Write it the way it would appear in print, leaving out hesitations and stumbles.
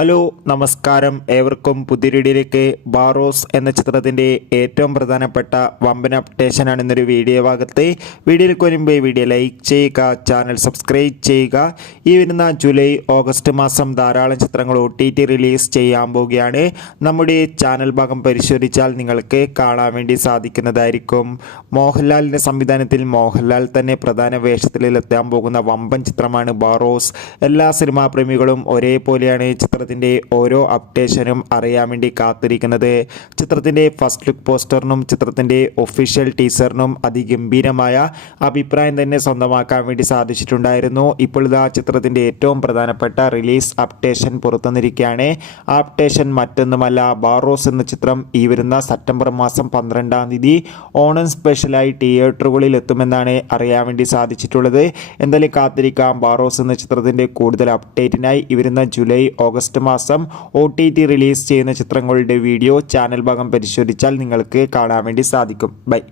Hello നമസ്കാരം, ഏവർക്കും പുതിയ വീഡിയോയിലേക്ക്. ബാറോസ് എന്ന ചിത്രത്തിൻ്റെ ഏറ്റവും പ്രധാനപ്പെട്ട വമ്പൻ അപ്ഡേഷനാണ് ഇന്നൊരു വീഡിയോ ഭാഗത്ത്. വീഡിയോയിലേക്ക് വരുമ്പോൾ വീഡിയോ ലൈക്ക് ചെയ്യുക, ചാനൽ സബ്സ്ക്രൈബ് ചെയ്യുക. ഈ വരുന്ന ജൂലൈ ഓഗസ്റ്റ് മാസം ധാരാളം ചിത്രങ്ങൾ OTT റിലീസ് ചെയ്യാൻ പോവുകയാണ്. നമ്മുടെ ചാനൽ ഭാഗം പരിശോധിച്ചാൽ നിങ്ങൾക്ക് കാണാൻ വേണ്ടി സാധിക്കുന്നതായിരിക്കും. മോഹൻലാലിൻ്റെ സംവിധാനത്തിൽ മോഹൻലാൽ തന്നെ പ്രധാന വേഷത്തിലെത്താൻ പോകുന്ന വമ്പൻ ചിത്രമാണ് ബാറോസ്. എല്ലാ സിനിമാ പ്രേമികളും ഒരേപോലെയാണ് ചിത്രത്തിൻ്റെ ഓരോ അപ്ഡേഷനും അറിയാൻ വേണ്ടി കാത്തിരിക്കുന്നത്. ചിത്രത്തിൻ്റെ ഫസ്റ്റ് ലുക്ക് പോസ്റ്ററിനും ചിത്രത്തിൻ്റെ ഒഫീഷ്യൽ ടീസറിനും അതിഗംഭീരമായ അഭിപ്രായം തന്നെ സ്വന്തമാക്കാൻ വേണ്ടി സാധിച്ചിട്ടുണ്ടായിരുന്നു. ഇപ്പോൾ ഇതാ ചിത്രത്തിൻ്റെ ഏറ്റവും പ്രധാനപ്പെട്ട റിലീസ് അപ്ഡേഷൻ പുറത്തുവന്നിരിക്കുകയാണ്. ആ അപ്ഡേഷൻ മറ്റൊന്നുമല്ല, ബാറോസ് എന്ന ചിത്രം ഈ വരുന്ന സെപ്റ്റംബർ മാസം 12-ാം തീയതി ഓണം സ്പെഷ്യലായി തിയേറ്ററുകളിൽ എത്തുമെന്നാണ് അറിയാൻ വേണ്ടി സാധിച്ചിട്ടുള്ളത്. എന്തായാലും കാത്തിരിക്കാം. ബാറോസ് എന്ന ചിത്രത്തിൻ്റെ കൂടുതൽ അപ്ഡേറ്റിനായി ഈ വരുന്ന ജൂലൈ ഓഗസ്റ്റ് മാസം OTT റിലീസ് ചെയ്യുന്ന ചിത്രങ്ങളുടെ വീഡിയോ ചാനൽ ഭാഗം പരിശോധിച്ചാൽ നിങ്ങൾക്ക് കാണാൻ വേണ്ടി സാധിക്കും. ബൈ.